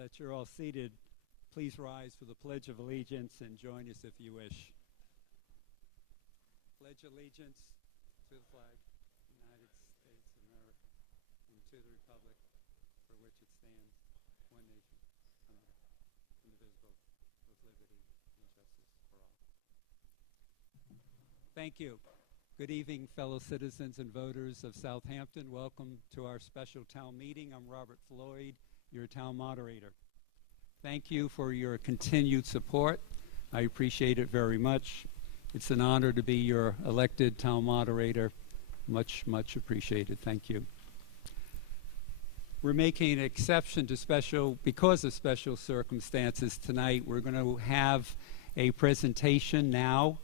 that you're all seated, please rise for the Pledge of Allegiance and join us if you wish. Pledge allegiance to the flag of the United States of America and to the republic for which it stands, one nation, under God, indivisible, with liberty and justice for all. Thank you. Good evening, fellow citizens and voters of Southampton. Welcome to our special town meeting. I'm Robert Floyd, your town moderator. Thank you for your continued support. I appreciate it very much. It's an honor to be your elected town moderator. Much, much appreciated. Thank you. We're making an exception to because of special circumstances tonight. We're going to have a presentation now,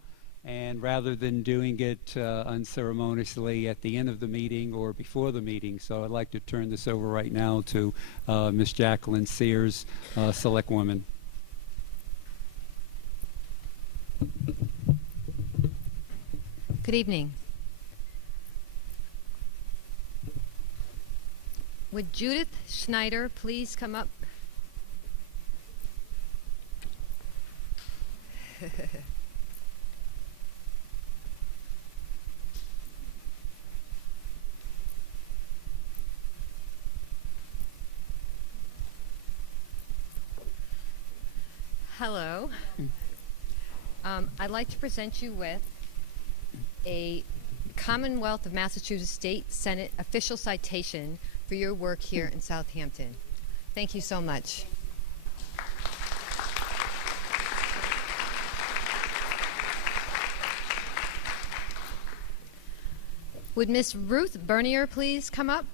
and rather than doing it unceremoniously at the end of the meeting or before the meeting. So I'd like to turn this over right now to Ms. Jacqueline Sears, Select Woman. Good evening. Would Judith Schneider please come up? Hello. I'd like to present you with a Commonwealth of Massachusetts State Senate official citation for your work here in Southampton. Thank you so much. Would Miss Ruth Bernier please come up?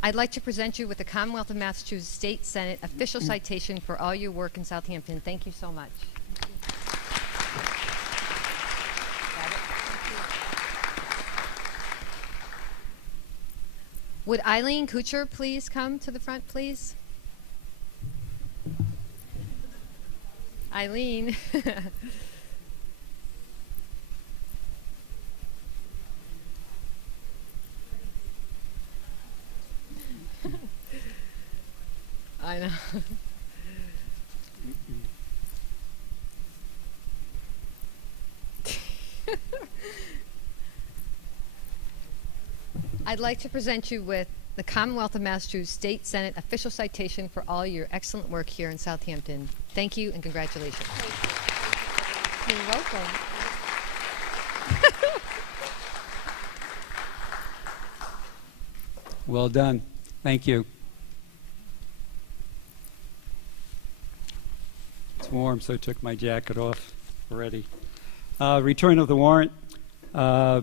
I'd like to present you with the Commonwealth of Massachusetts State Senate official citation for all your work in Southampton. Thank you so much. Would Eileen Kuchar please come to the front, please? Eileen. I know. I'd like to present you with the Commonwealth of Massachusetts State Senate official citation for all your excellent work here in Southampton. Thank you and congratulations. Thank you. You're welcome. Well done. Thank you. It's warm, so I took my jacket off already. Return of the warrant.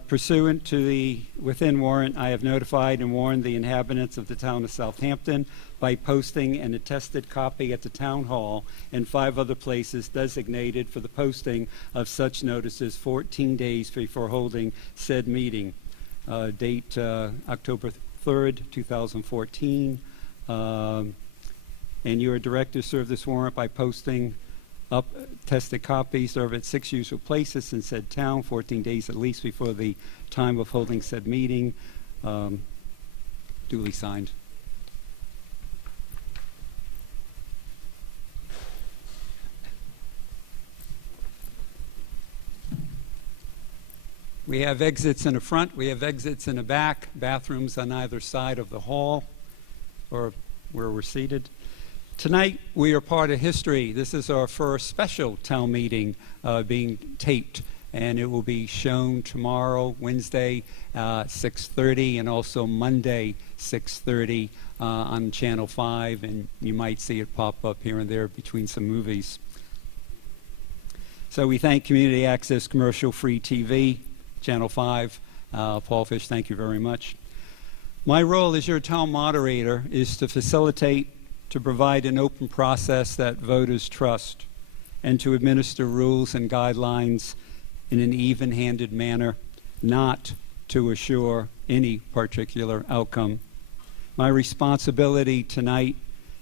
Pursuant to the within warrant, I have notified and warned the inhabitants of the town of Southampton by posting an attested copy at the town hall and 5 other places designated for the posting of such notices 14 days before holding said meeting. Date October 3rd, 2014. And you are directed to serve this warrant by posting up tested copies served at 6 usual places in said town 14 days at least before the time of holding said meeting. Duly signed. We have exits in the front, we have exits in the back, bathrooms on either side of the hall or where we're seated. Tonight, we are part of history. This is our first special town meeting being taped, and it will be shown tomorrow, Wednesday, 6:30, and also Monday, 6:30 on Channel 5, and you might see it pop up here and there between some movies. So we thank Community Access Commercial Free TV, Channel 5. Paul Fish, thank you very much. My role as your town moderator is to facilitate, to provide an open process that voters trust, and to administer rules and guidelines in an even-handed manner, not to assure any particular outcome. My responsibility tonight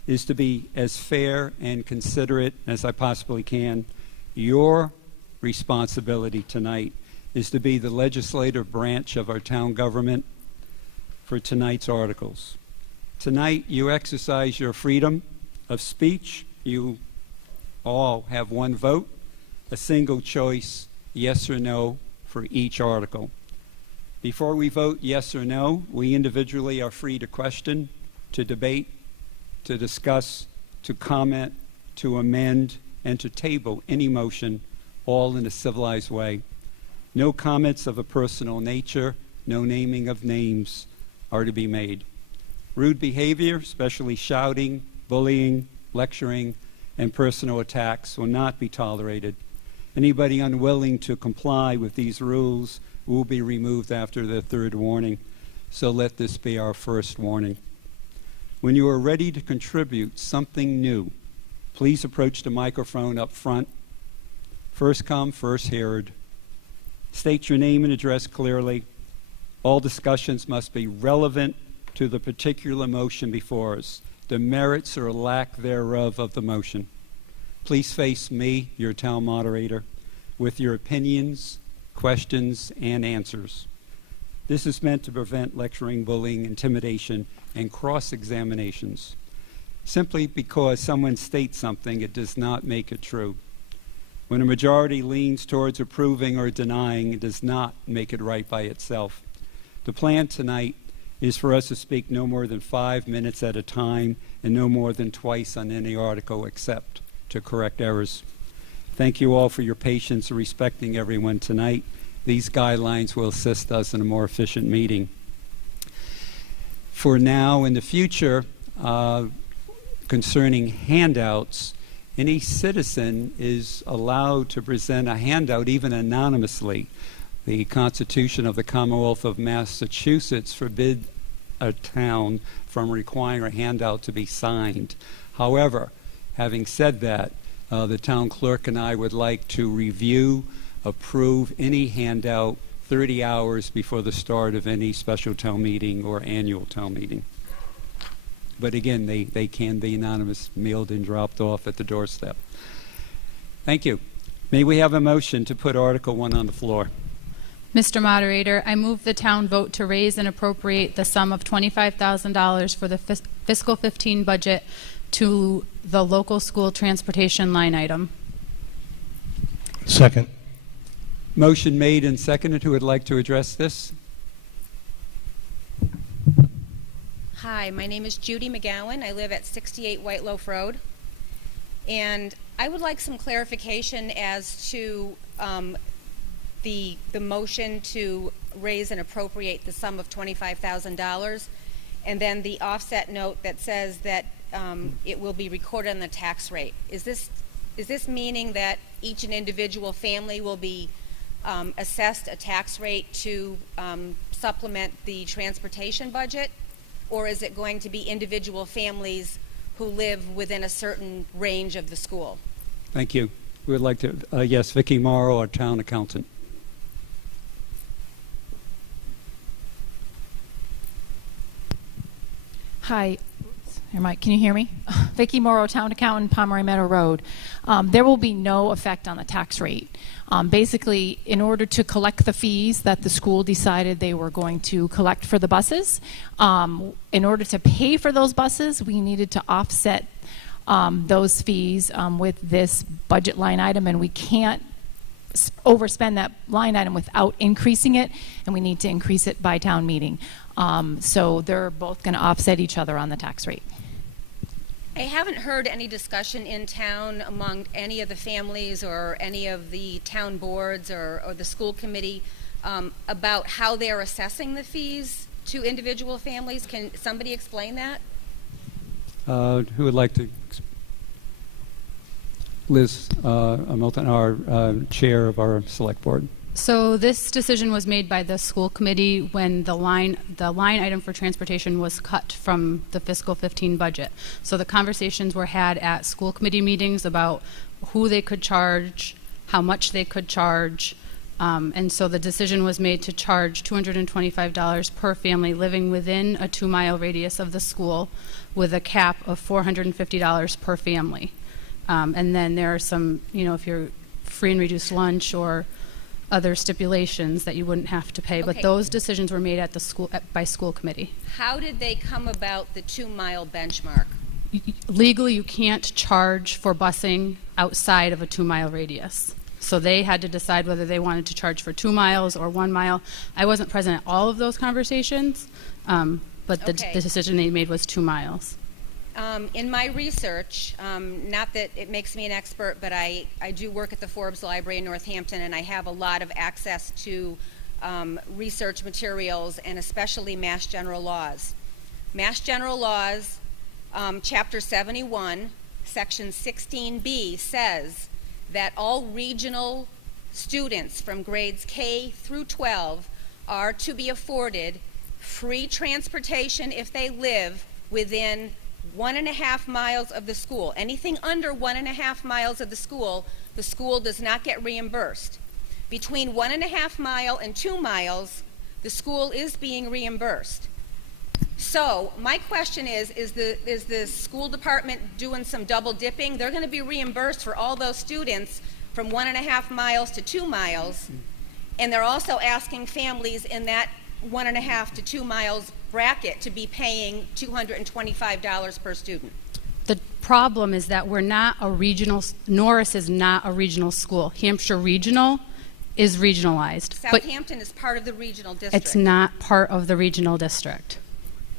is to be as fair and considerate as I possibly can. Your responsibility tonight is to be the legislative branch of our town government for tonight's articles. Tonight, you exercise your freedom of speech. You all have one vote, a single choice, yes or no, for each article. Before we vote yes or no, we individually are free to question, to debate, to discuss, to comment, to amend, and to table any motion, all in a civilized way. No comments of a personal nature, no naming of names are to be made. Rude behavior, especially shouting, bullying, lecturing, and personal attacks will not be tolerated. Anybody unwilling to comply with these rules will be removed after the third warning. So let this be our first warning. When you are ready to contribute something new, please approach the microphone up front. First come, first heard. State your name and address clearly. All discussions must be relevant to the particular motion before us, the merits or lack thereof of the motion. Please face me, your town moderator, with your opinions, questions, and answers. This is meant to prevent lecturing, bullying, intimidation, and cross-examinations. Simply because someone states something, it does not make it true. When a majority leans towards approving or denying, it does not make it right by itself. The plan tonight is for us to speak no more than 5 minutes at a time and no more than twice on any article except to correct errors. Thank you all for your patience in respecting everyone tonight. These guidelines will assist us in a more efficient meeting. For now, in the future, concerning handouts, any citizen is allowed to present a handout even anonymously. The Constitution of the Commonwealth of Massachusetts forbids a town from requiring a handout to be signed. However, having said that, the town clerk and I would like to review, approve any handout 30 hours before the start of any special town meeting or annual town meeting. But again, they can be anonymous, mailed and dropped off at the doorstep. Thank you. May we have a motion to put Article 1 on the floor? Mr. Moderator, I move the town vote to raise and appropriate the sum of $25,000 for the fiscal 15 budget to the local school transportation line item. Second. Motion made and seconded. Who would like to address this? Hi, my name is Judy McGowan. I live at 68 White Loaf Road. And I would like some clarification as to the motion to raise and appropriate the sum of $25,000, and then the offset note that says that it will be recorded on the tax rate. Is this meaning that each and individual family will be assessed a tax rate to supplement the transportation budget? Or is it going to be individual families who live within a certain range of the school? Thank you. We would like to, yes, Vicki Morrow, our town accountant. Hi, here, Mike, can you hear me? Vicki Morrow, Town Accountant, Pomeroy Meadow Road. There will be no effect on the tax rate. Basically, in order to collect the fees that the school decided they were going to collect for the buses, in order to pay for those buses, we needed to offset those fees with this budget line item, and we can't overspend that line item without increasing it, and we need to increase it by town meeting. So they're both going to offset each other on the tax rate. I haven't heard any discussion in town among any of the families or any of the town boards or the school committee about how they're assessing the fees to individual families. Can somebody explain that? Who would like to? Liz Milton, our chair of our select board. So this decision was made by the school committee when the line item for transportation was cut from the fiscal 15 budget. So the conversations were had at school committee meetings about who they could charge, how much they could charge, and so the decision was made to charge $225 per family living within a 2-mile radius of the school with a cap of $450 per family. And then there are some, if you're free and reduced lunch or other stipulations that you wouldn't have to pay, but Okay. those decisions were made at the school, by school committee. How did they come about the 2-mile benchmark? Legally, you can't charge for busing outside of a 2-mile radius. So they had to decide whether they wanted to charge for 2 miles or 1 mile. I wasn't present at all of those conversations, but the Okay. decision they made was 2 miles. In my research, not that it makes me an expert, but I do work at the Forbes Library in Northampton, and I have a lot of access to research materials, and especially Mass General Laws. Mass General Laws, Chapter 71, Section 16B says that all regional students from grades K through 12 are to be afforded free transportation if they live within 1.5 miles of the school. Anything under 1.5 miles of the school does not get reimbursed. Between 1.5 mile and 2 miles, the school is being reimbursed. So my question is the school department doing some double dipping? They're going to be reimbursed for all those students from 1.5 miles to 2 miles, and they're also asking families in that 1.5 to 2 miles bracket to be paying $225 per student. The problem is that we're not a regional, Norris is not a regional school. Hampshire Regional is regionalized. But Southampton is part of the regional district. it's not part of the regional district.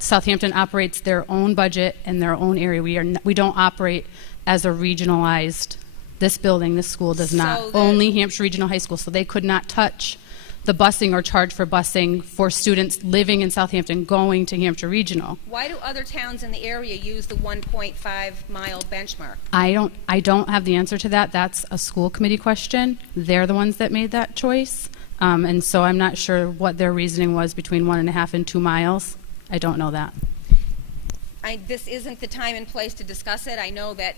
Southampton operates their own budget and their own area. We don't operate as a regionalized, this building, this school does not. So the- Only Hampshire Regional High School. So they could not touch the busing or charge for busing for students living in Southampton going to Hampshire Regional. Why do other towns in the area use the 1.5 mile benchmark? I don't have the answer to that. That's a school committee question. They're the ones that made that choice. And so I'm not sure what their reasoning was between 1.5 and 2 miles. I don't know that. This isn't the time and place to discuss it. I know that,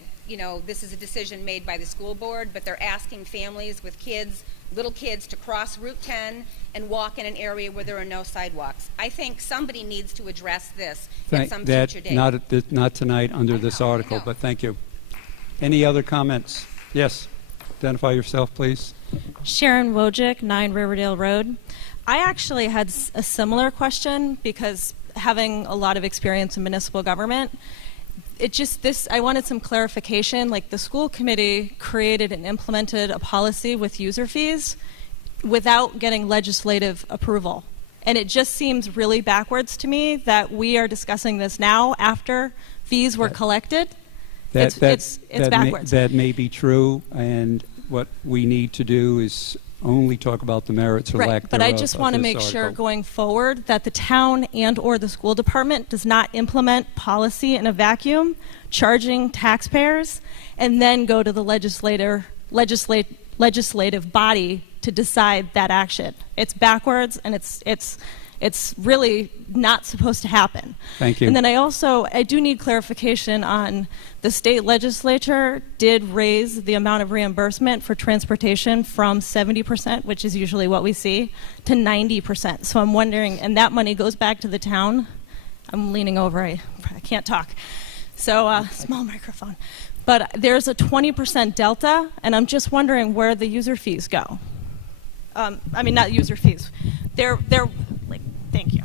this is a decision made by the school board, but they're asking families with kids, little kids, to cross Route 10 and walk in an area where there are no sidewalks. I think somebody needs to address this at some future date. Not tonight under this I article, know. but thank you. Any other comments? Yes. Identify yourself, please. Sharon Wojcik, 9 Riverdale Road. I actually had a similar question because having a lot of experience in municipal government, I wanted some clarification. Like, the school committee created and implemented a policy with user fees without getting legislative approval. And it just seems really backwards to me that we are discussing this now after fees were collected. It's backwards. That may be true, and what we need to do is only talk about the merits or lack Right, but I thereof just of want to this make sure article. going forward that the town and or the school department does not implement policy in a vacuum, charging taxpayers, and then go to the legislative body to decide that action. It's backwards, and it's really not supposed to happen. Thank you. And then I do need clarification on the state legislature did raise the amount of reimbursement for transportation from 70%, which is usually what we see, to 90%. So I'm wondering, and that money goes back to the town. I'm leaning over, I can't talk. So small microphone. But there's a 20% delta, and I'm just wondering where the user fees go. I mean, not user fees. They're like, thank you.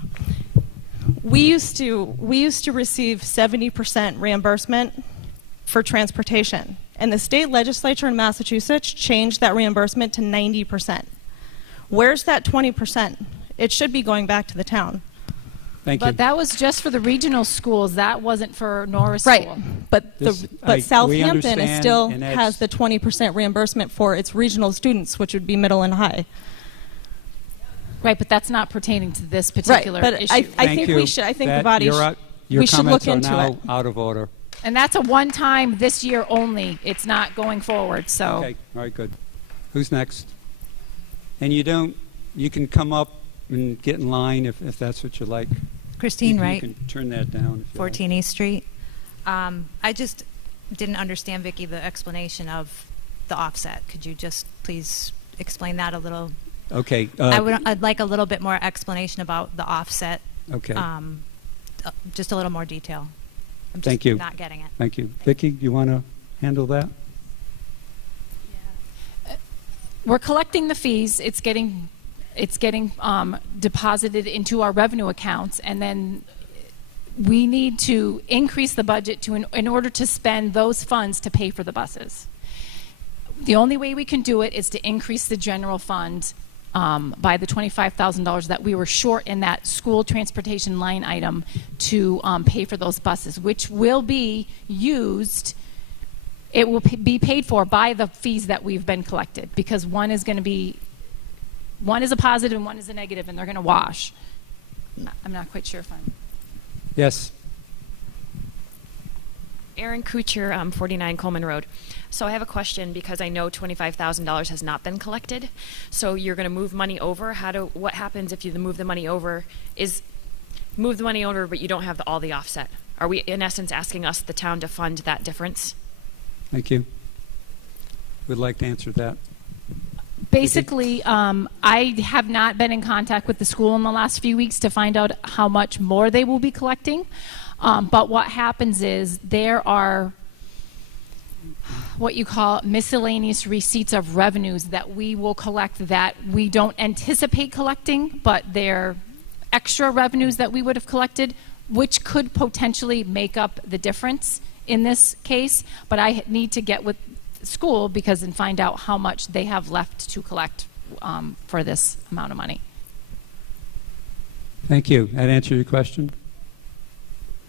We used to receive 70% reimbursement for transportation, and the state legislature in Massachusetts changed that reimbursement to 90%. Where's that 20%? It should be going back to the town. Thank you. But that was just for the regional schools. That wasn't for Norris Right, School. but We Southampton understand, still and that's- has the 20% reimbursement for its regional students, which would be middle and high. Right, but that's not pertaining to this particular but issue. I Thank think you. we should. I think the That- body. Your We should look comments are into now out of order. And that's a one-time this year only. It's not going forward. So Okay, all right, good. Who's next? And you can come up and get in line if that's what you like. Christine You Wright, can turn that down if you like. 14 East Street. I just didn't understand, Vicki, the explanation of the offset. Could you just please explain that a little? Okay. I'd like a little bit more explanation about the offset. Okay. Just a little more detail. I'm just Thank you. not getting it. Thank you. Vicki, you want to handle that? we're collecting the fees. It's getting deposited into our revenue accounts, and then we need to increase the budget in order to spend those funds to pay for the buses. The only way we can do it is to increase the general fund by the $25,000 that we were short in that school transportation line item to pay for those buses, which will be used. It will be paid for by the fees that we've been collected, because one is a positive and one is a negative, and they're going to wash. I'm not quite sure if I'm... Yes. Erin Kucher, 49 Coleman Road. So I have a question, because I know $25,000 has not been collected. So you're going to move money over. What happens if you move the money over? But you don't have all the offset? Are we in essence asking us, the town, to fund that difference? Thank you. Would like to answer that. Basically, I have not been in contact with the school in the last few weeks to find out how much more they will be collecting. But what happens is there are what you call miscellaneous receipts of revenues that we will collect that we don't anticipate collecting, but they're extra revenues that we would have collected, which could potentially make up the difference in this case. But I need to get with school and find out how much they have left to collect for this amount of money. Thank you. That answer your question?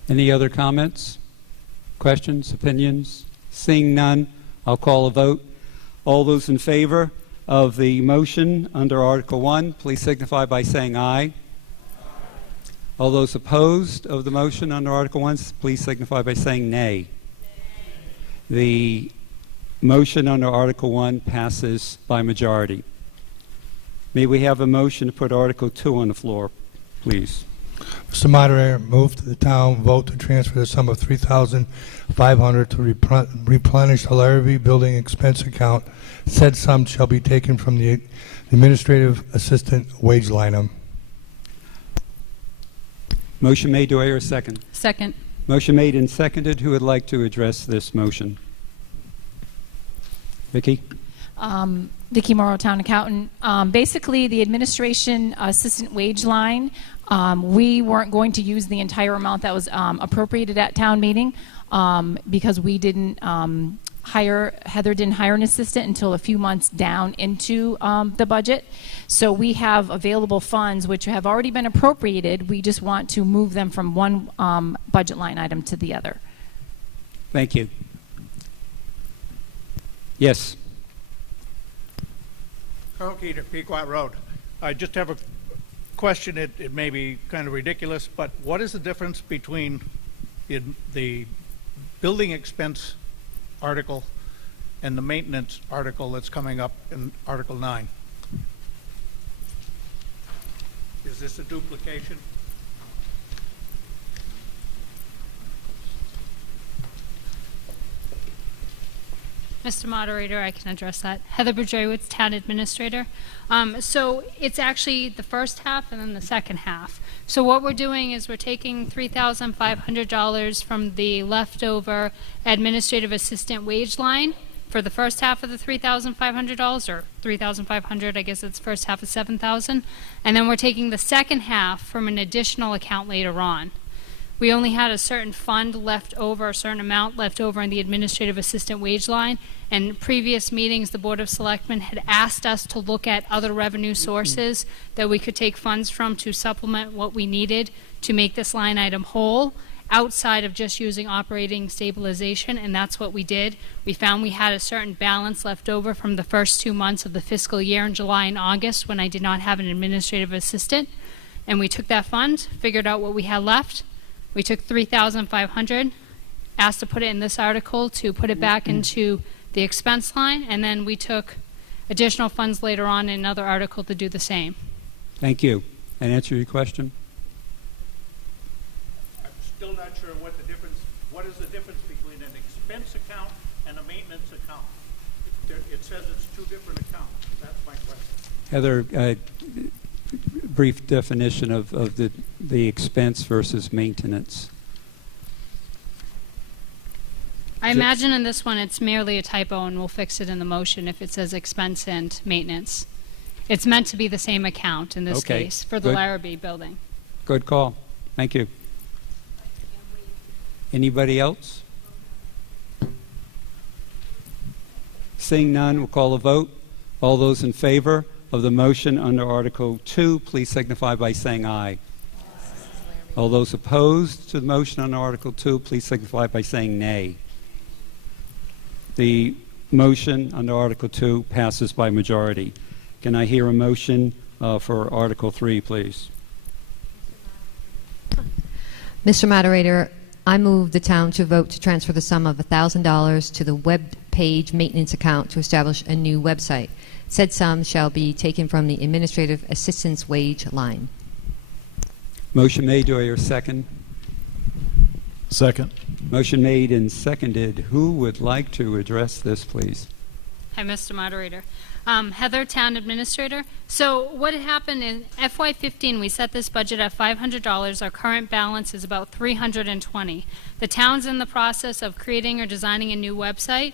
Any other comments, questions, opinions? Seeing none, I'll call a vote. All those in favor of the motion under Article 1, please signify by saying aye. All those opposed of the motion under Article 1, please signify by saying nay. The motion under Article 1 passes by majority. May we have a motion to put Article 2 on the floor, please? Mr. Moderator, move to the town vote to transfer the sum of $3,500 to replenish the Larrabee Building expense account. Said sum shall be taken from the administrative assistant wage line item. Motion made. Do I hear a second? Second. Motion made and seconded. Who would like to address this motion? Vicki? Vicki Morrow, Town Accountant. Basically, the administration assistant wage line, we weren't going to use the entire amount that was appropriated at town meeting because we didn't Heather didn't hire an assistant until a few months down into the budget. So we have available funds which have already been appropriated. We just want to move them from one budget line item to the other. Thank you. Yes. Carl Keeter, Pequot Road. I just have a question. It may be kind of ridiculous, but what is the difference between the building expense article and the maintenance article that's coming up in Article 9? Is this a duplication? Mr. Moderator, I can address that. Heather Bergerowitz, Town Administrator. So it's actually the first half and then the second half. So what we're doing is we're taking $3,500 from the leftover administrative assistant wage line for the first half of the $3,500, or $3,500, I guess it's first half of $7,000. And then we're taking the second half from an additional account later on. We only had a certain fund left over, a certain amount left over in the administrative assistant wage line. And in previous meetings, the Board of Selectmen had asked us to look at other revenue sources that we could take funds from to supplement what we needed to make this line item whole, outside of just using operating stabilization, and that's what we did. We found we had a certain balance left over from the first 2 months of the fiscal year in July and August when I did not have an administrative assistant. And we took that fund, figured out what we had left. We took $3,500, asked to put it in this article to put it back into the expense line, and then we took additional funds later on in another article to do the same. Thank you. And answer your question? I'm still not sure what is the difference between an expense account and a maintenance account? It says it's two different accounts. That's my question. Heather, brief definition of the expense versus maintenance. I imagine in this one it's merely a typo, and we'll fix it in the motion if it says expense and maintenance. It's meant to be the same account in this Okay, case for the good. Larrabee building. Good call. Thank you. Anybody else? Seeing none, we'll call a vote. All those in favor of the motion under Article 2, please signify by saying aye. All those opposed to the motion under Article 2, please signify by saying nay. The motion under Article 2 passes by majority. Can I hear a motion for Article 3, please? Mr. Moderator, I move the town to vote to transfer the sum of $1,000 to the web page maintenance account to establish a new website. Said sum shall be taken from the administrative assistance wage line. Motion made. Do I hear a second? Second. Motion made and seconded. Who would like to address this, please? Hi, Mr. Moderator. Heather, Town Administrator. So what had happened in FY15, we set this budget at $500. Our current balance is about $320. The town's in the process of creating or designing a new website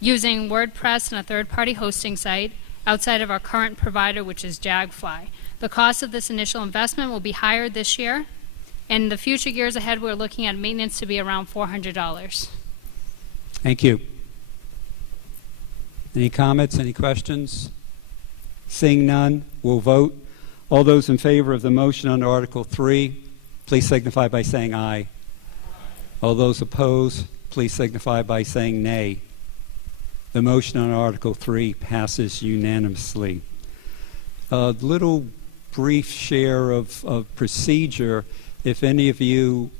using WordPress and a third-party hosting site outside of our current provider, which is Jagfly. The cost of this initial investment will be higher this year. In the future years ahead, we're looking at maintenance to be around $400. Thank you. Any comments, any questions? Seeing none, we'll vote. All those in favor of the motion under Article 3, please signify by saying aye. All those opposed, please signify by saying nay. The motion on Article 3 passes unanimously. A little brief share of procedure. If any of you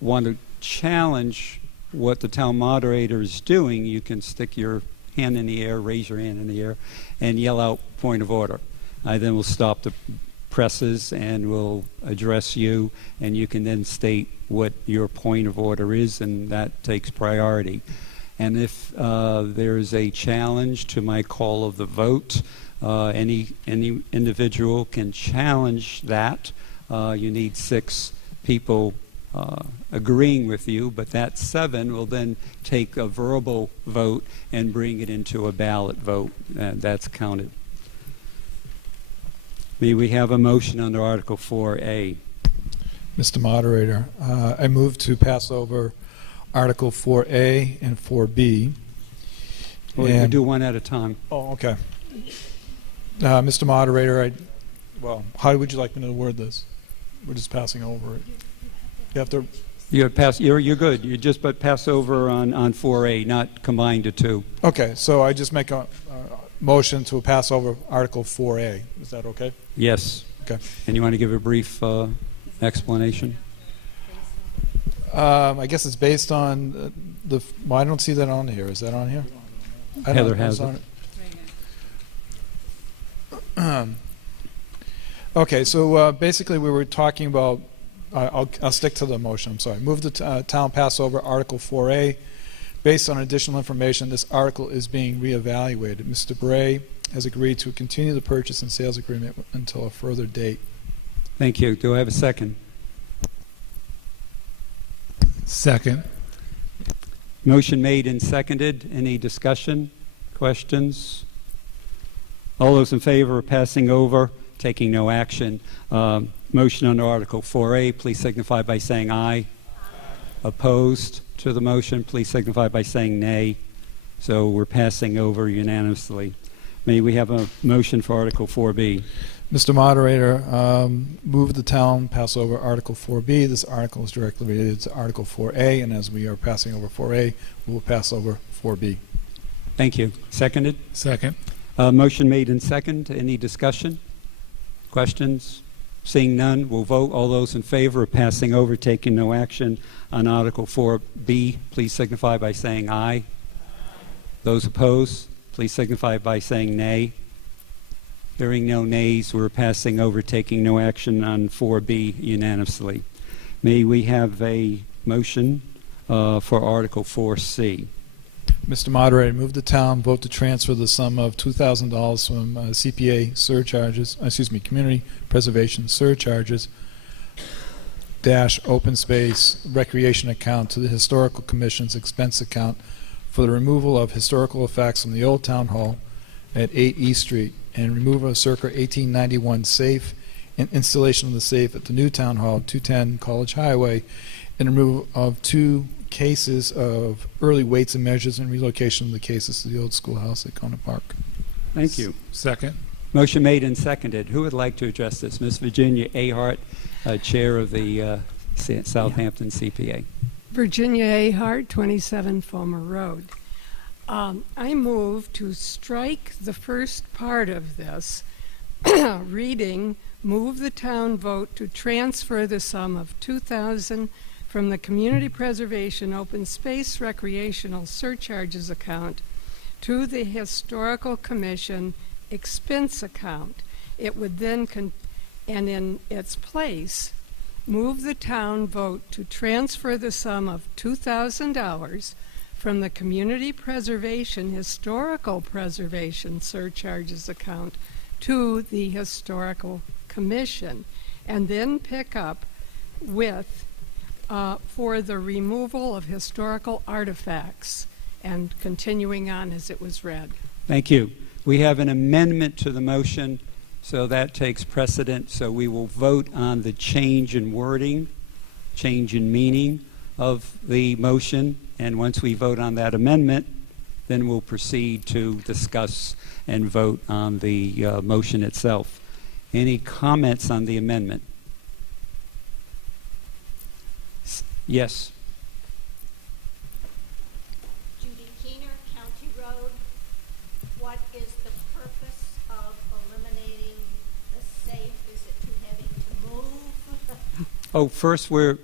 want to challenge what the town moderator is doing, you can stick your hand in the air, raise your hand in the air, and yell out point of order. I then will stop the presses and will address you, and you can then state what your point of order is, and that takes priority. And if there is a challenge to my call of the vote, any individual can challenge that. You need 6 people agreeing with you, but that 7 will then take a verbal vote and bring it into a ballot vote. That's counted. May we have a motion under Article 4A? Mr. Moderator, I move to pass over Article 4A and 4B. We'll do one at a time. Oh, okay. Mr. Moderator, well, how would you like me to word this? We're just passing over it. You have to. You're good. You just pass over on 4A, not combine the two. Okay, so I just make a motion to pass over Article 4A. Is that okay? Yes. Okay. And you want to give a brief explanation? I guess it's based on well, I don't see that on here. Is that on here? Heather has it. Okay, so basically we were talking about, I'll stick to the motion, I'm sorry. Move the town pass over Article 4A. Based on additional information, this article is being reevaluated. Mr. Bray has agreed to continue the purchase and sales agreement until a further date. Thank you. Do I have a second? Second. Motion made and seconded. Any discussion? Questions? All those in favor of passing over, taking no action. Motion under Article 4A, please signify by saying aye. Aye. Opposed to the motion, please signify by saying nay. So we're passing over unanimously. May we have a motion for Article 4B? Mr. Moderator, move the town pass over Article 4B. This article is directly related to Article 4A, and as we are passing over 4A, we will pass over 4B. Thank you. Seconded? Second. Motion made and second. Any discussion? Questions? Seeing none, we'll vote. All those in favor of passing over, taking no action on Article 4B, please signify by saying aye. Those opposed, please signify by saying nay. Hearing no nays, we're passing over, taking no action on 4B unanimously. May we have a motion for Article 4C? Mr. Moderator, move the town vote to transfer the sum of $2,000 from CPA surcharges, community preservation surcharges open space recreation account to the Historical Commission's expense account for the removal of historical effects from the old town hall at 8 East Street and removal of circa 1891 safe and installation of the safe at the new town hall, 210 College Highway, and removal of 2 cases of early weights and measures and relocation of the cases to the old schoolhouse at Kona Park. Thank you. Second. Motion made and seconded. Who would like to address this? Ms. Virginia Ahart, Chair of the Southampton CPA. Virginia Ahart, 27 Fulmer Road. I move to strike the first part of this, reading, move the town vote to transfer the sum of $2,000 from the Community Preservation Open Space Recreational Surcharges account to the Historical Commission expense account. It would then, and in its place, move the town vote to transfer the sum of $2,000 from the Community Preservation Historical Preservation Surcharges account to the Historical Commission, and then pick up with for the removal of historical artifacts, and continuing on as it was read. Thank you. We have an amendment to the motion, so that takes precedent. So we will vote on the change in wording, change in meaning of the motion, and once we vote on that amendment, then we'll proceed to discuss and vote on the motion itself. Any comments on the amendment? Yes. Judy Keener, County Road. What is the purpose of eliminating the safe? Is it too heavy to move? Oh, first we're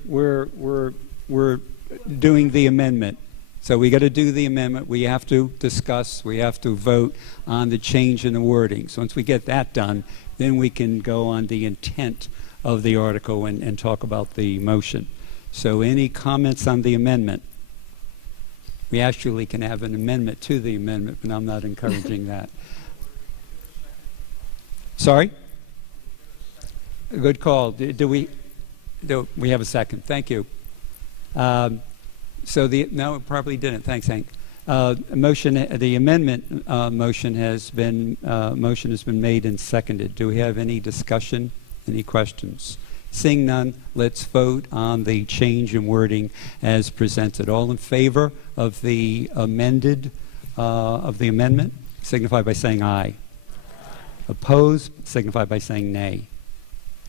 doing the amendment. So we got to do the amendment. We have to discuss. We have to vote on the change in the wording. So once we get that done, then we can go on the intent of the article and talk about the motion. So any comments on the amendment? We actually can have an amendment to the amendment, but I'm not encouraging that. Sorry? Good call. Do we have a second? Thank you. No, it probably didn't. Thanks, Hank. The amendment motion has been made and seconded. Do we have any discussion? Any questions? Seeing none, let's vote on the change in wording as presented. All in favor of the amendment, signify by saying aye. Opposed, signify by saying nay.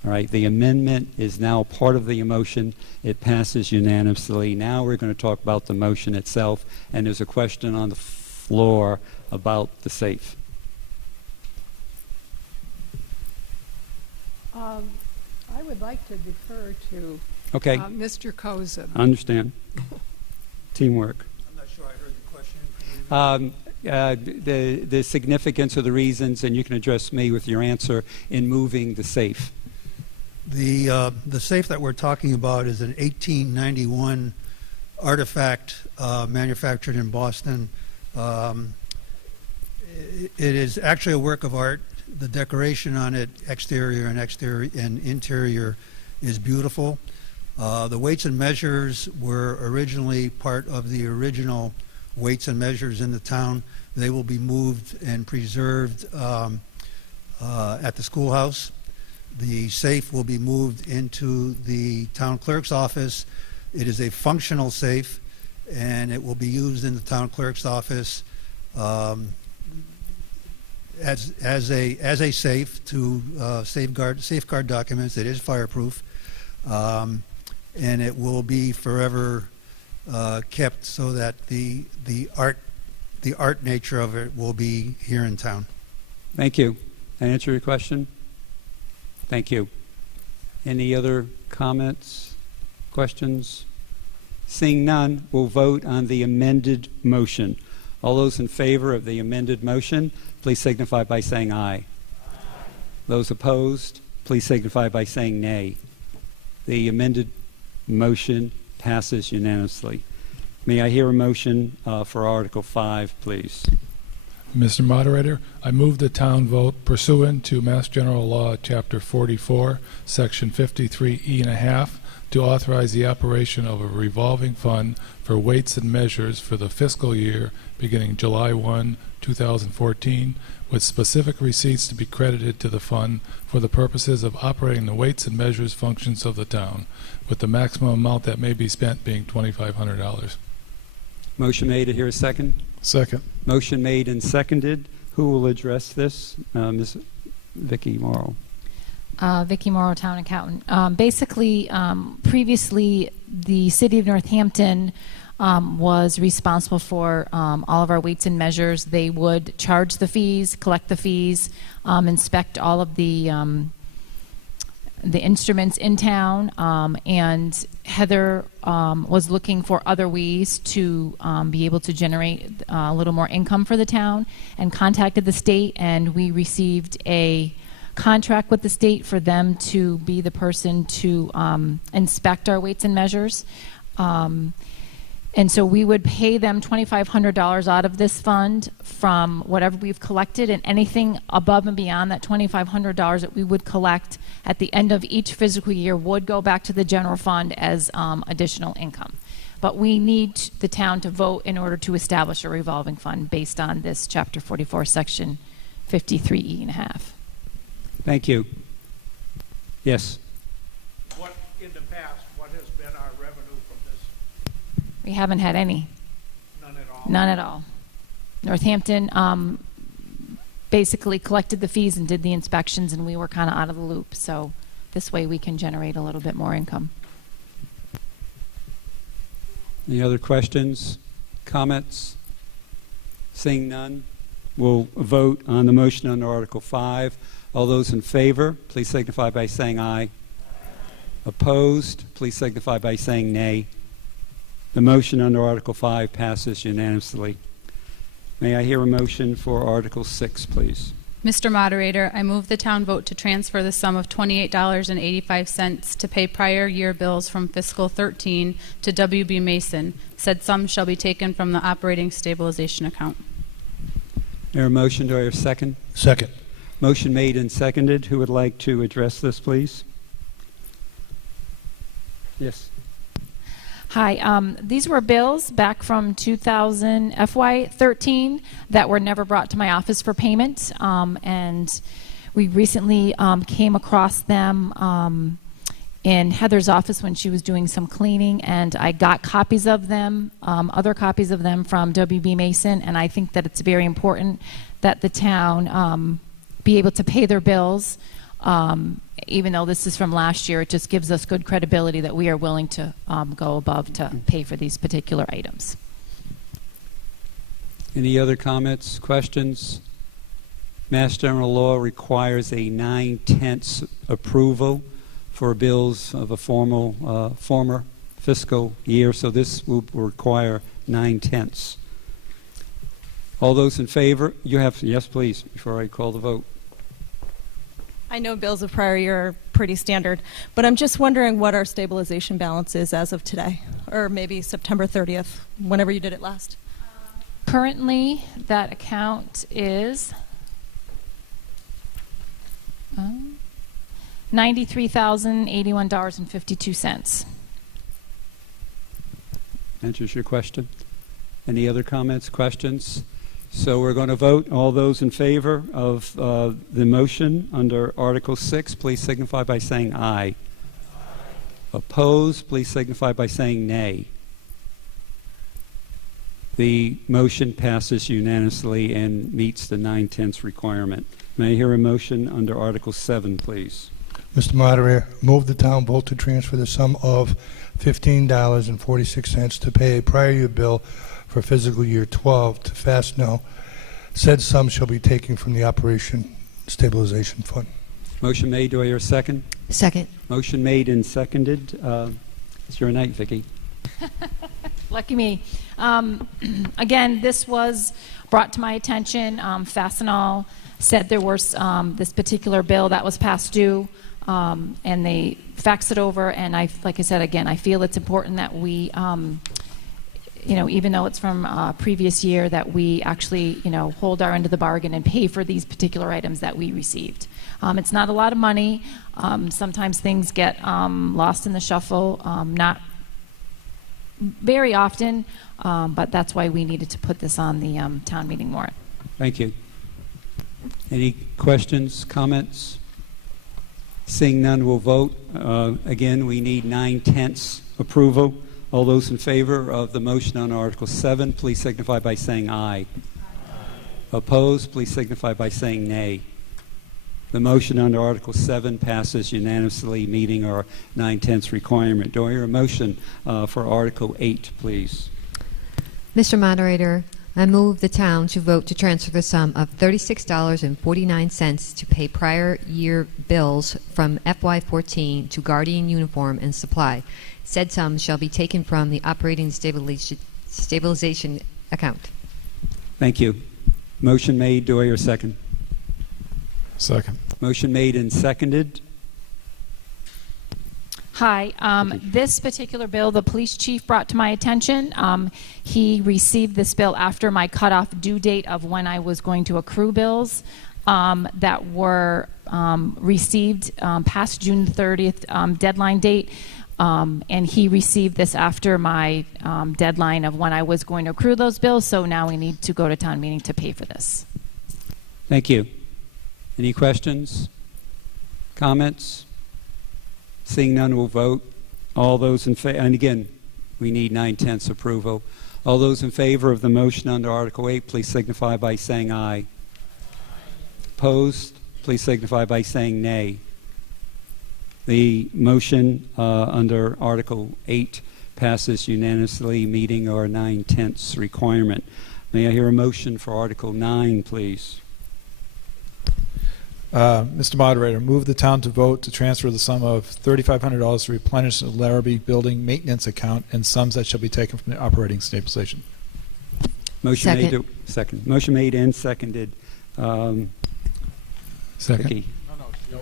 All right, the amendment is now part of the motion. It passes unanimously. Now we're going to talk about the motion itself, and there's a question on the floor about the safe. I would like to defer to Mr. Kozub. I understand. Teamwork. I'm not sure I heard the question. The significance of the reasons, and you can address me with your answer, in moving the safe. The safe that we're talking about is an 1891 artifact manufactured in Boston. It is actually a work of art. The decoration on it, exterior and interior, is beautiful. The weights and measures were originally part of the original weights and measures in the town. They will be moved and preserved at the schoolhouse. The safe will be moved into the town clerk's office. It is a functional safe, and it will be used in the town clerk's office as a safe to safeguard documents. It is fireproof, and it will be forever kept so that the art nature of it will be here in town. Thank you. Can I answer your question? Thank you. Any other comments, questions? Seeing none, we'll vote on the amended motion. All those in favor of the amended motion, please signify by saying aye. Those opposed, please signify by saying nay. The amended motion passes unanimously. May I hear a motion for Article 5, please? Mr. Moderator, I move the town vote pursuant to Mass General Law, Chapter 44, Section 53E.5, to authorize the operation of a revolving fund for weights and measures for the fiscal year beginning July 1, 2014, with specific receipts to be credited to the fund for the purposes of operating the weights and measures functions of the town, with the maximum amount that may be spent being $2,500. Motion made. I hear a second. Second. Motion made and seconded. Who will address this? Ms. Vicki Morrow. Vicki Morrow, Town Accountant. Previously, the City of Northampton was responsible for all of our weights and measures. They would charge the fees, collect the fees, inspect all of the instruments in town, and Heather was looking for other ways to be able to generate a little more income for the town, and contacted the state, and we received a contract with the state for them to be the person to inspect our weights and measures. And so we would pay them $2,500 out of this fund from whatever we've collected, and anything above and beyond that $2,500 that we would collect at the end of each fiscal year would go back to the general fund as additional income. But we need the town to vote in order to establish a revolving fund based on this Chapter 44, Section 53E.5. Thank you. Yes. What, in the past, what has been our revenue from this? We haven't had any. None at all? None at all. Northampton basically collected the fees and did the inspections, and we were kind of out of the loop. So this way we can generate a little bit more income. Any other questions, comments? Seeing none, we'll vote on the motion under Article 5. All those in favor, please signify by saying aye. Opposed, please signify by saying nay. The motion under Article 5 passes unanimously. May I hear a motion for Article 6, please? Mr. Moderator, I move the town vote to transfer the sum of $28.85 to pay prior year bills from fiscal 13 to W.B. Mason. Said sum shall be taken from the operating stabilization account. There a motion? Do I hear a second? Second. Motion made and seconded. Who would like to address this, please? Yes. Hi, these were bills back from FY13 that were never brought to my office for payment, and we recently came across them in Heather's office when she was doing some cleaning, and I got copies of them, other copies of them from W.B. Mason, and I think that it's very important that the town be able to pay their bills. Even though this is from last year, it just gives us good credibility that we are willing to go above to pay for these particular items. Any other comments, questions? Mass General Law requires a 9/10 approval for bills of a former fiscal year, so this will require 9/10. All those in favor? You have, yes, please, before I call the vote. I know bills of prior year are pretty standard, but I'm just wondering what our stabilization balance is as of today, or maybe September 30th, whenever you did it last. Currently, that account is $93,081.52. Answers your question. Any other comments, questions? So we're going to vote. All those in favor of the motion under Article 6, please signify by saying aye. Opposed, please signify by saying nay. The motion passes unanimously and meets the 9/10 requirement. May I hear a motion under Article 7, please? Mr. Moderator, move the town vote to transfer the sum of $15.46 to pay a prior year bill for fiscal year 12 to Fastno. Said sum shall be taken from the Operation Stabilization Fund. Motion made. Do I hear a second? Second. Motion made and seconded. It's your night, Vicki. Lucky me. Again, this was brought to my attention. Fastenal said there was this particular bill that was past due, and they faxed it over. And like I said, again, I feel it's important that we even though it's from a previous year, that we actually, hold our end of the bargain and pay for these particular items that we received. It's not a lot of money. Sometimes things get lost in the shuffle, not very often, but that's why we needed to put this on the town meeting warrant. Thank you. Any questions, comments? Seeing none, we'll vote. Again, we need 9/10 approval. All those in favor of the motion on Article 7, please signify by saying aye. Opposed, please signify by saying nay. The motion under Article 7 passes unanimously, meeting our 9/10 requirement. Do I hear a motion for Article 8, please? Mr. Moderator, I move the town to vote to transfer the sum of $36.49 to pay prior year bills from FY14 to Guardian Uniform and Supply. Said sum shall be taken from the operating stabilization account. Thank you. Motion made. Do I hear a second? Second. Motion made and seconded. Hi. This particular bill, the police chief brought to my attention. He received this bill after my cutoff due date of when I was going to accrue bills that were received past June 30th deadline date. And he received this after my deadline of when I was going to accrue those bills. So now we need to go to town meeting to pay for this. Thank you. Any questions? Comments? Seeing none, we'll vote. All those in favor, and again, we need 9/10 approval. All those in favor of the motion under Article 8, please signify by saying aye. Opposed, please signify by saying nay. The motion under Article 8 passes unanimously, meeting our 9/10 requirement. May I hear a motion for Article 9, please? Mr. Moderator, move the town to vote to transfer the sum of $3,500 to replenish the Larrabee Building maintenance account and sums that shall be taken from the operating stabilization. Motion made. Second. Motion made and seconded. Second. Vicky.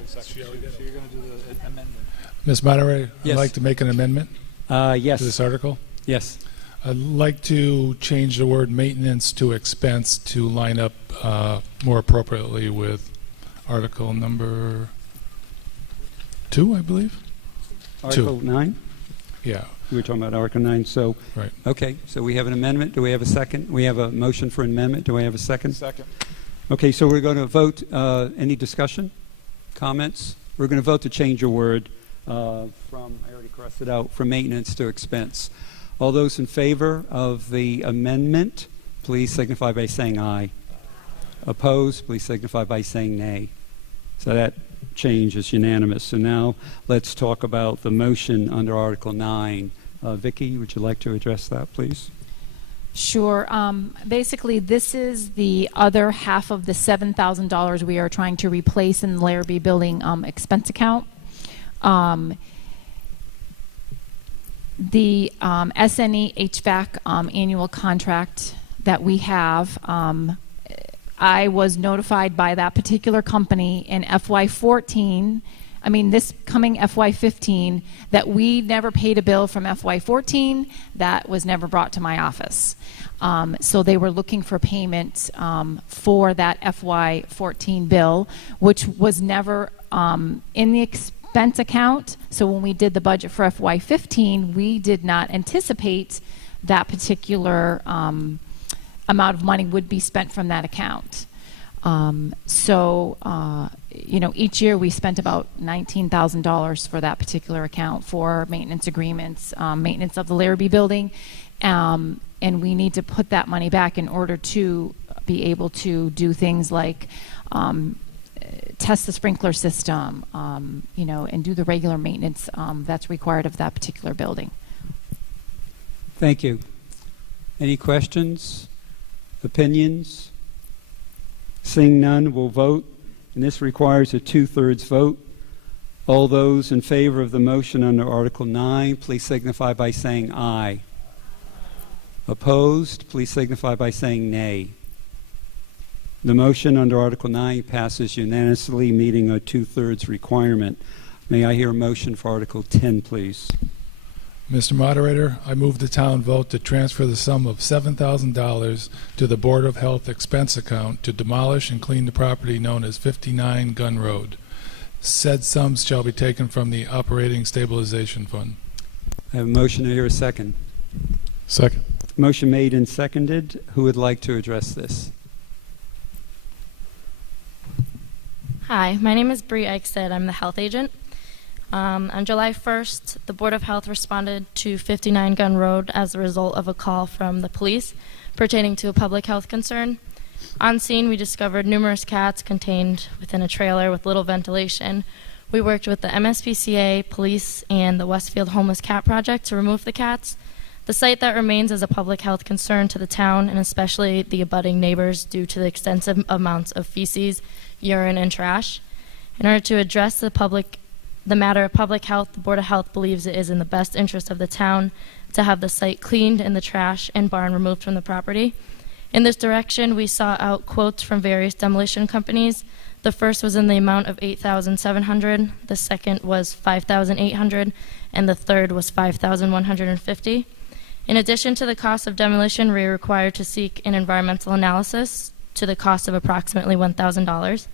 So you're going to do the amendment. Ms. Moderator, Yes. I'd like to make an amendment Yes. to this article. Yes. I'd like to change the word maintenance to expense to line up more appropriately with Article number 2, I believe. Article 9? Yeah. We were talking about Article 9, so. Right. Okay, so we have an amendment. Do we have a second? We have a motion for an amendment. Do we have a second? Second. Okay, so we're going to vote. Any discussion? Comments? We're going to vote to change a word from, I already crossed it out, from maintenance to expense. All those in favor of the amendment, please signify by saying aye. Opposed, please signify by saying nay. So that change is unanimous. So now let's talk about the motion under Article 9. Vicky, would you like to address that, please? Sure. Basically, this is the other half of the $7,000 we are trying to replace in the Larrabee Building expense account. The SNE HVAC annual contract that we have, I was notified by that particular company in FY14, this coming FY15, that we never paid a bill from FY14. That was never brought to my office. So they were looking for payment for that FY14 bill, which was never in the expense account. So when we did the budget for FY15, we did not anticipate that particular amount of money would be spent from that account. Each year we spent about $19,000 for that particular account for maintenance agreements, maintenance of the Larrabee Building, and we need to put that money back in order to be able to do things like test the sprinkler system, and do the regular maintenance that's required of that particular building. Thank you. Any questions? Opinions? Seeing none, we'll vote. And this requires a 2/3 vote. All those in favor of the motion under Article 9, please signify by saying aye. Opposed, please signify by saying nay. The motion under Article 9 passes unanimously, meeting a 2/3 requirement. May I hear a motion for Article 10, please? Mr. Moderator, I move the town vote to transfer the sum of $7,000 to the Board of Health expense account to demolish and clean the property known as 59 Gun Road. Said sums shall be taken from the Operating Stabilization Fund. I have a motion to hear a second. Second. Motion made and seconded. Who would like to address this? Hi, my name is Bree Eichstead. I'm the health agent. On July 1st, the Board of Health responded to 59 Gun Road as a result of a call from the police pertaining to a public health concern. On scene, we discovered numerous cats contained within a trailer with little ventilation. We worked with the MSPCA, police, and the Westfield Homeless Cat Project to remove the cats. The site that remains is a public health concern to the town and especially the abutting neighbors due to the extensive amounts of feces, urine, and trash. In order to address the matter of public health, the Board of Health believes it is in the best interest of the town to have the site cleaned and the trash and barn removed from the property. In this direction, we sought out quotes from various demolition companies. The first was in the amount of $8,700, the second was $5,800, and the third was $5,150. In addition to the cost of demolition, we are required to seek an environmental analysis to the cost of approximately $1,000.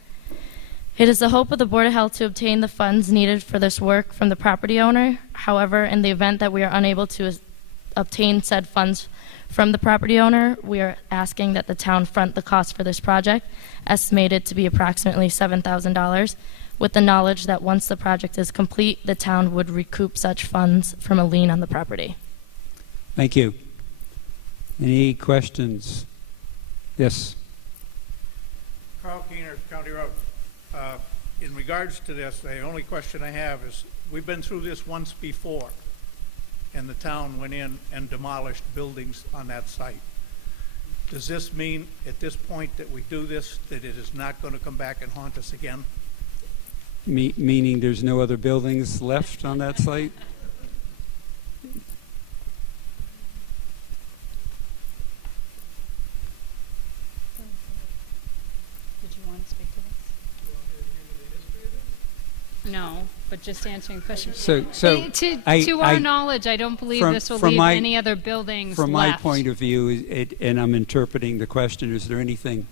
It is the hope of the Board of Health to obtain the funds needed for this work from the property owner. However, in the event that we are unable to obtain said funds from the property owner, we are asking that the town front the cost for this project, estimated to be approximately $7,000, with the knowledge that once the project is complete, the town would recoup such funds from a lien on the property. Thank you. Any questions? Yes. Carl Keener, County Road. In regards to this, the only question I have is, we've been through this once before, and the town went in and demolished buildings on that site. Does this mean at this point that we do this, that it is not going to come back and haunt us again? Meaning there's no other buildings left on that site? No, but just answering questions. So To our knowledge, I don't believe this will leave any other buildings From my left. point of view, and I'm interpreting the question, is there anything?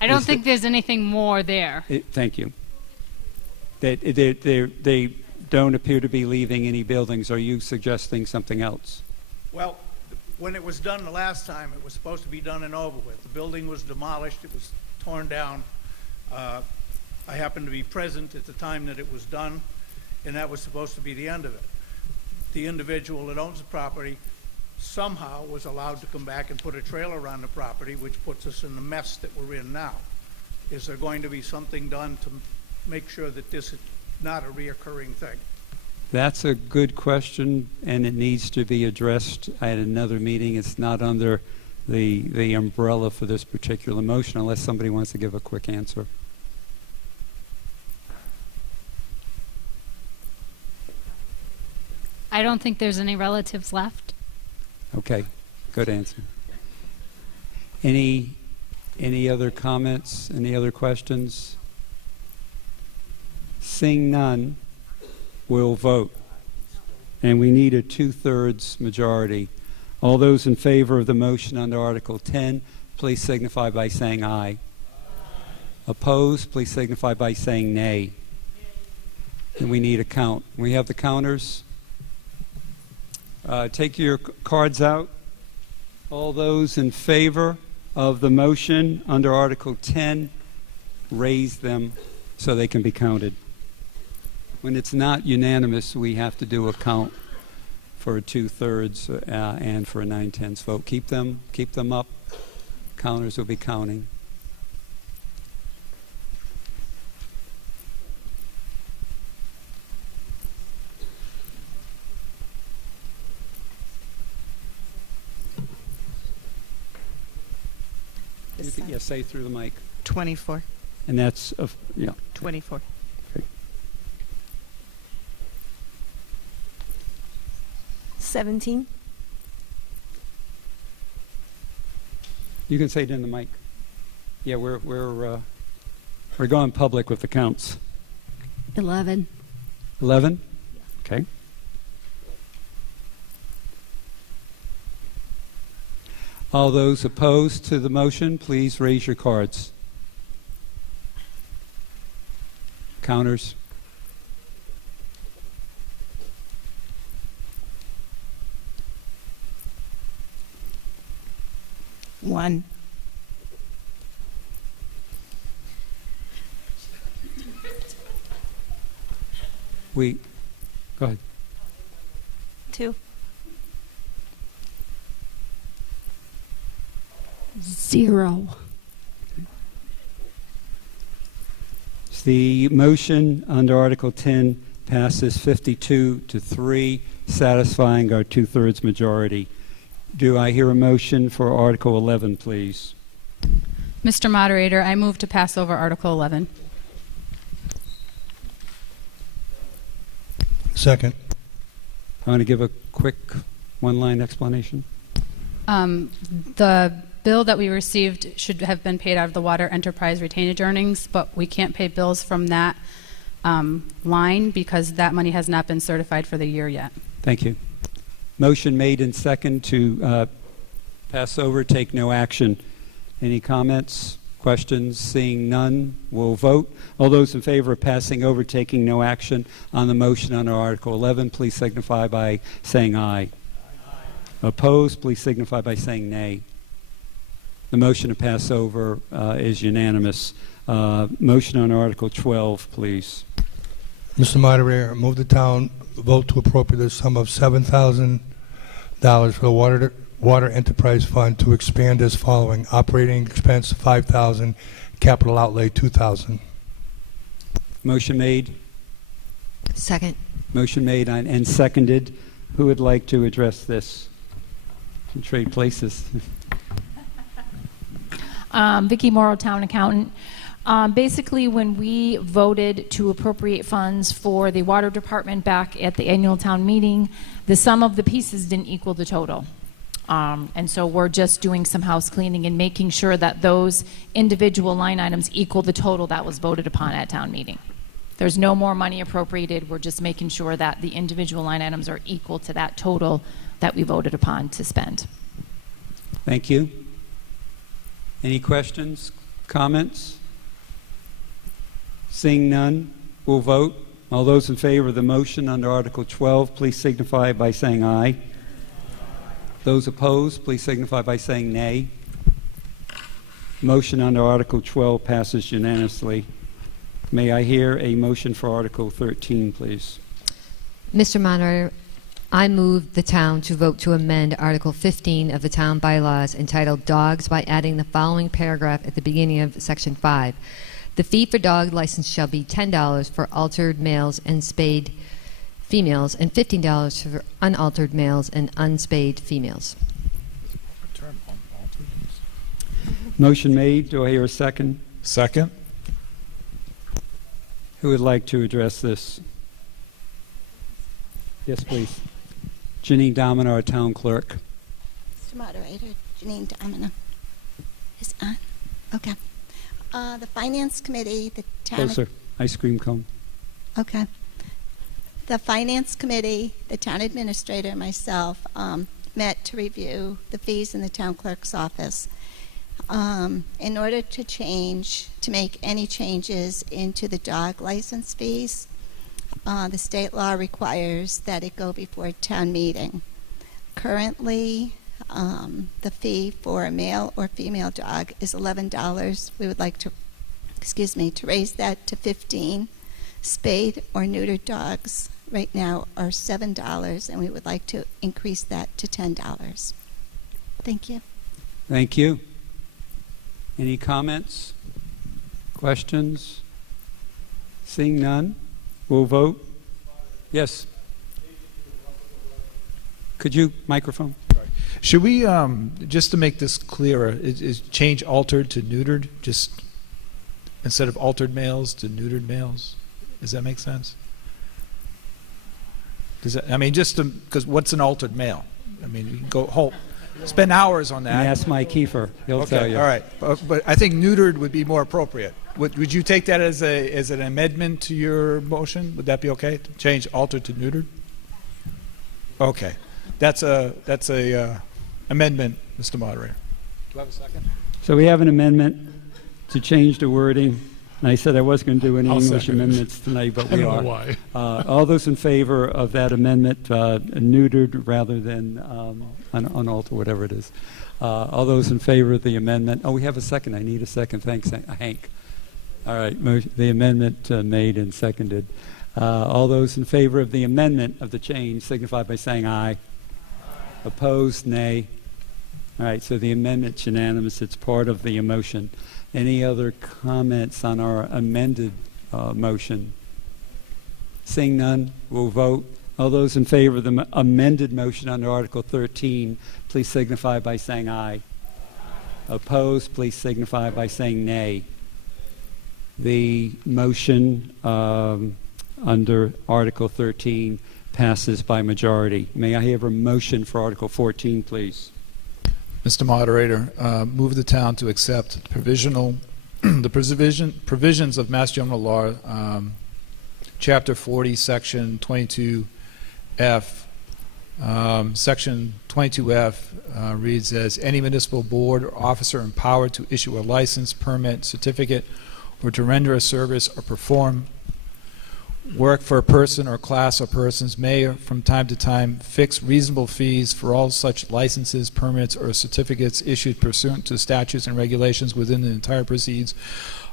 I don't think there's anything more there. Thank you. They don't appear to be leaving any buildings. Are you suggesting something else? Well, when it was done the last time, it was supposed to be done and over with. The building was demolished. It was torn down. I happened to be present at the time that it was done, and that was supposed to be the end of it. The individual that owns the property somehow was allowed to come back and put a trailer on the property, which puts us in the mess that we're in now. Is there going to be something done to make sure that this is not a reoccurring thing? That's a good question, and it needs to be addressed at another meeting. It's not under the umbrella for this particular motion, unless somebody wants to give a quick answer. I don't think there's any relatives left. Okay, good answer. Any other comments? Any other questions? Seeing none, we'll vote. And we need a 2/3 majority. All those in favor of the motion under Article 10, please signify by saying aye. Opposed, please signify by saying nay. And we need a count. We have the counters. Take your cards out. All those in favor of the motion under Article 10, raise them so they can be counted. When it's not unanimous, we have to do a count for a 2/3 and for a 9/10 vote. Keep them up. Counters will be counting. Say through the mic. 24. And that's, 24. Okay. 17. You can say it in the mic. Yeah, we're going public with the counts. 11. 11? Okay. All those opposed to the motion, please raise your cards. Counters. One. Go ahead. 2. 0. The motion under Article 10 passes 52-3, satisfying our two-thirds majority. Do I hear a motion for Article 11, please? Mr. Moderator, I move to pass over Article 11. Second. I want to give a quick one-line explanation. The bill that we received should have been paid out of the water enterprise retainage earnings, but we can't pay bills from that line because that money has not been certified for the year yet. Thank you. Motion made and second to pass over, take no action. Any comments, questions? Seeing none, we'll vote. All those in favor of passing over, taking no action on the motion under Article 11, please signify by saying aye. Opposed, please signify by saying nay. The motion to pass over is unanimous. Motion on Article 12, please. Mr. Moderator, move the town vote to appropriate the sum of $7,000 for the Water Enterprise Fund to expand as following: operating expense $5,000, capital outlay $2,000. Motion made. Second. Motion made and seconded. Who would like to address this? Can trade places. Vicki Morrow, Town Accountant. Basically, when we voted to appropriate funds for the water department back at the annual town meeting, the sum of the pieces didn't equal the total. And so we're just doing some house cleaning and making sure that those individual line items equal the total that was voted upon at town meeting. There's no more money appropriated. We're just making sure that the individual line items are equal to that total that we voted upon to spend. Thank you. Any questions, comments? Seeing none, we'll vote. All those in favor of the motion under Article 12, please signify by saying aye. Those opposed, please signify by saying nay. Motion under Article 12 passes unanimously. May I hear a motion for Article 13, please? Mr. Moderator, I move the town to vote to amend Article 15 of the town bylaws entitled Dogs by adding the following paragraph at the beginning of Section 5. The fee for dog license shall be $10 for altered males and spayed females and $15 for unaltered males and unspayed females. Motion made. Do I hear a second? Second. Who would like to address this? Yes, please. Janine Domina, our town clerk. Mr. Moderator, Janine Domina. Is on? Okay. The Finance Committee, the town... Closer. Ice cream cone. Okay. The Finance Committee, the town administrator, and myself met to review the fees in the town clerk's office. In order to make any changes into the dog license fees, the state law requires that it go before town meeting. Currently, the fee for a male or female dog is $11. We would like to, to raise that to $15. Spayed or neutered dogs right now are $7, and we would like to increase that to $10. Thank you. Thank you. Any comments? Questions? Seeing none, we'll vote. Yes. Could you, microphone? Should we, just to make this clearer, is change altered to neutered, just instead of altered males to neutered males? Does that make sense? Does that, I mean, just because what's an altered male? I mean, you can go spend hours on that. And ask Mike Kiefer. He'll tell you. All right. But I think neutered would be more appropriate. Would you take that as an amendment to your motion? Would that be okay? To change altered to neutered? Okay. That's a amendment, Mr. Moderator. Do I have a second? So we have an amendment to change the wording. And I said I wasn't going to do any I'll English second it. amendments tonight, but I we don't are. know why. All those in favor of that amendment, neutered rather than unaltered, whatever it is. All those in favor of the amendment. Oh, we have a second. I need a second. Thanks, Hank. All right. The amendment made and seconded. All those in favor of the amendment of the change signify by saying aye. Opposed, nay. All right. So the amendment's unanimous. It's part of the motion. Any other comments on our amended motion? Seeing none, we'll vote. All those in favor of the amended motion under Article 13, please signify by saying aye. Opposed, please signify by saying nay. The motion under Article 13 passes by majority. May I have a motion for Article 14, please? Mr. Moderator, move the town to accept the provisions of Mass General Law, Chapter 40, Section 22F. Section 22F reads as any municipal board or officer empowered to issue a license, permit, certificate, or to render a service or perform work for a person or class of persons may, from time to time, fix reasonable fees for all such licenses, permits, or certificates issued pursuant to statutes and regulations within the entire proceeds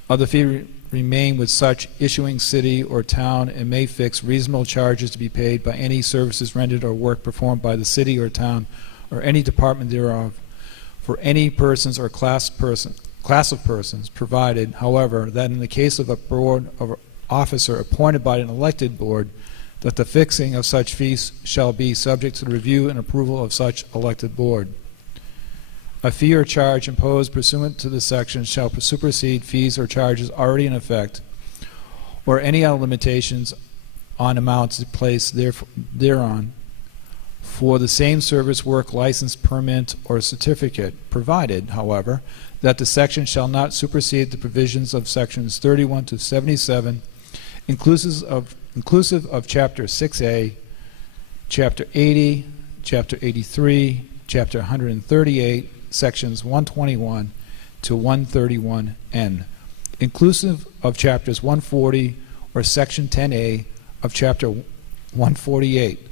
of the fee remain with such issuing city or town, and may fix reasonable charges to be paid by any services rendered or work performed by the city or town or any department thereof for any persons or class of persons, provided, however, that in the case of a board of officer appointed by an elected board, that the fixing of such fees shall be subject to the review and approval of such elected board. A fee or charge imposed pursuant to this section shall supersede fees or charges already in effect, or any other limitations on amounts placed thereon for the same service, work, license, permit, or certificate, provided, however, that the section shall not supersede the provisions of sections 31 to 77, inclusive of Chapter 6A, Chapter 80, Chapter 83, Chapter 138, Sections 121 to 131N, inclusive of Chapters 140 or Section 10A of Chapter 148.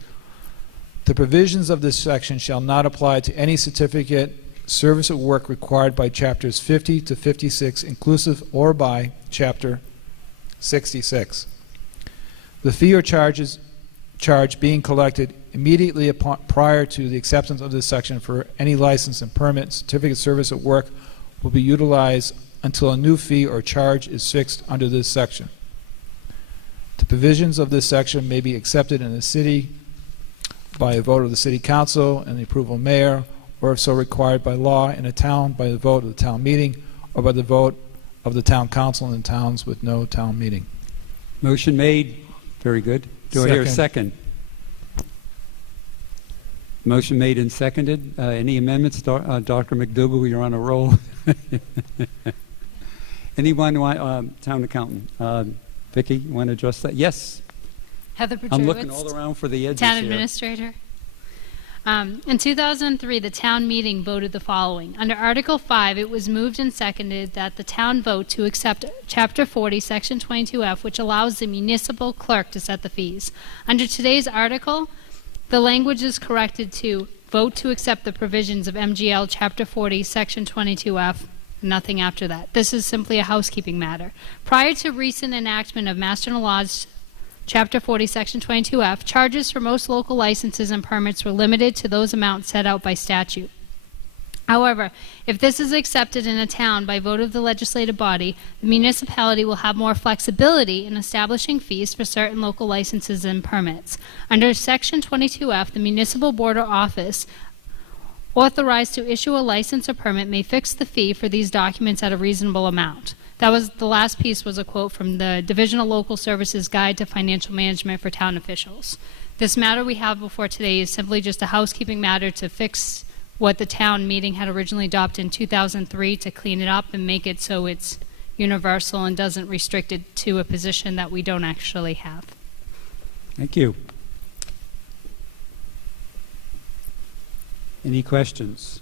The provisions of this section shall not apply to any certificate, service or work required by Chapters 50 to 56, inclusive, or by Chapter 66. The fee or charge being collected immediately prior to the acceptance of this section for any license and permit, certificate, service or work will be utilized until a new fee or charge is fixed under this section. The provisions of this section may be accepted in the city by a vote of the city council and the approval of mayor, or if so required by law, in a town by the vote of the town meeting, or by the vote of the town council in towns with no town meeting. Motion made. Very good. Do I hear a second? Motion made and seconded. Any amendments? Dr. McDougall, you're on a roll. Anyone want, town accountant? Vicki, you want to address that? Yes. Heather Bergerowitz, I'm looking all around for the edges Town here. Administrator. In 2003, the town meeting voted the following. Under Article 5, it was moved and seconded that the town vote to accept Chapter 40, Section 22F, which allows the municipal clerk to set the fees. Under today's article, the language is corrected to vote to accept the provisions of MGL Chapter 40, Section 22F, nothing after that. This is simply a housekeeping matter. Prior to recent enactment of Mass General Laws Chapter 40, Section 22F, charges for most local licenses and permits were limited to those amounts set out by statute. However, if this is accepted in a town by vote of the legislative body, the municipality will have more flexibility in establishing fees for certain local licenses and permits. Under Section 22F, the municipal board or office authorized to issue a license or permit may fix the fee for these documents at a reasonable amount. That was the last piece was a quote from the Divisional Local Services Guide to Financial Management for Town Officials. This matter we have before today is simply just a housekeeping matter to fix what the town meeting had originally adopted in 2003 to clean it up and make it so it's universal and doesn't restrict it to a position that we don't actually have. Thank you. Any questions?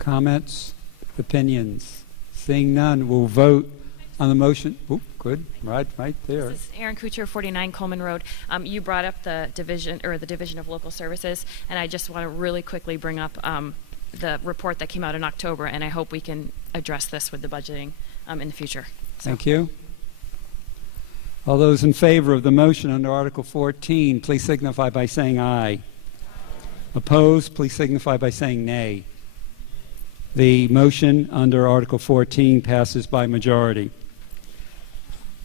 Comments? Opinions? Seeing none, we'll vote on the motion. Oop, good. Right there. This is Aaron Kuchar, 49 Coleman Road. You brought up the Division of Local Services, and I just want to really quickly bring up the report that came out in October, and I hope we can address this with the budgeting in the future. Thank you. All those in favor of the motion under Article 14, please signify by saying aye. Opposed, please signify by saying nay. The motion under Article 14 passes by majority.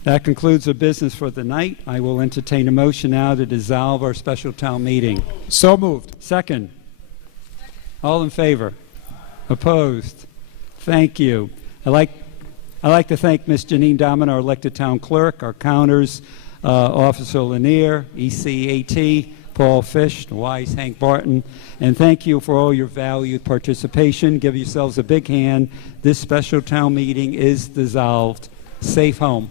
That concludes our business for the night. I will entertain a motion now to dissolve our special town meeting. So moved. Second. All in favor? Opposed? Thank you. I'd like to thank Ms. Janine Diamond, our elected town clerk, our counters, Officer Lanier, ECAT, Paul Fish, Wise Hank Barton, and thank you for all your valued participation. Give yourselves a big hand. This special town meeting is dissolved. Safe home.